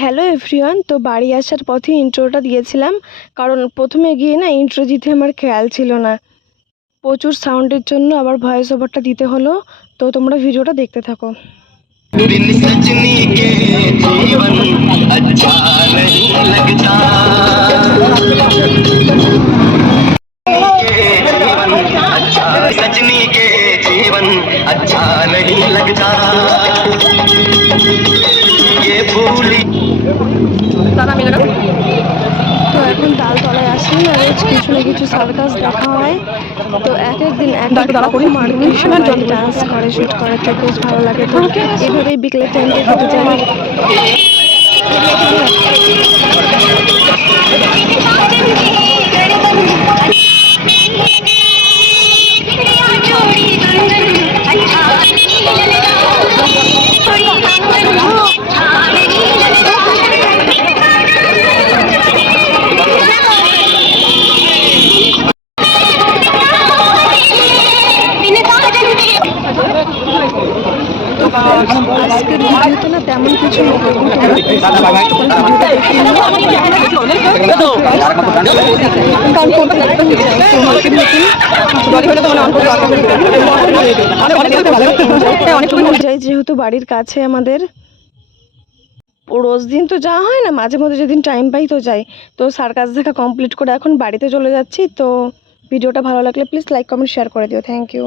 Hello everyone, তো বাড়ি আসার পথে ইন্ট্রোটা দিয়েছিলাম, কারণ প্রথমে গিয়ে না ইন্ট্রো দিতে আমার খেয়াল ছিল না। প্রচুর সাউন্ডের জন্য আবার ভয়েস ওভারটা দিতে হলো। তো তোমরা ভিডিওটা দেখতে থাকো। बिन सजनी के जीवन अच्छा नहीं लगता। अच्छा सजनी के जीवन अच्छा नहीं लगता। ये भूली তো এখন তালতলায় আসলে না রোজ কিছু না কিছু সার্কাস দেখা হয়। তো এক একদিন এক এক রকম আর কি, সবাই ডান্স করে, শুট করে, তো বেশ ভালো লাগে। তো এভাবেই বিকেলের টাইমটা কেটে যায়। আজকের ভিডিওতে না তেমন কিছু নেই, যেহেতু বাড়ির কাছে আমাদের, রোজ দিন তো যাওয়া হয় না, মাঝে মধ্যে যেদিন টাইম পাই তো যাই। তো সার্কাস দেখা কমপ্লিট করে এখন বাড়িতে চলে যাচ্ছি। তো ভিডিওটা ভালো লাগলে প্লিজ লাইক কমেন্ট শেয়ার করে দিও। Thank you.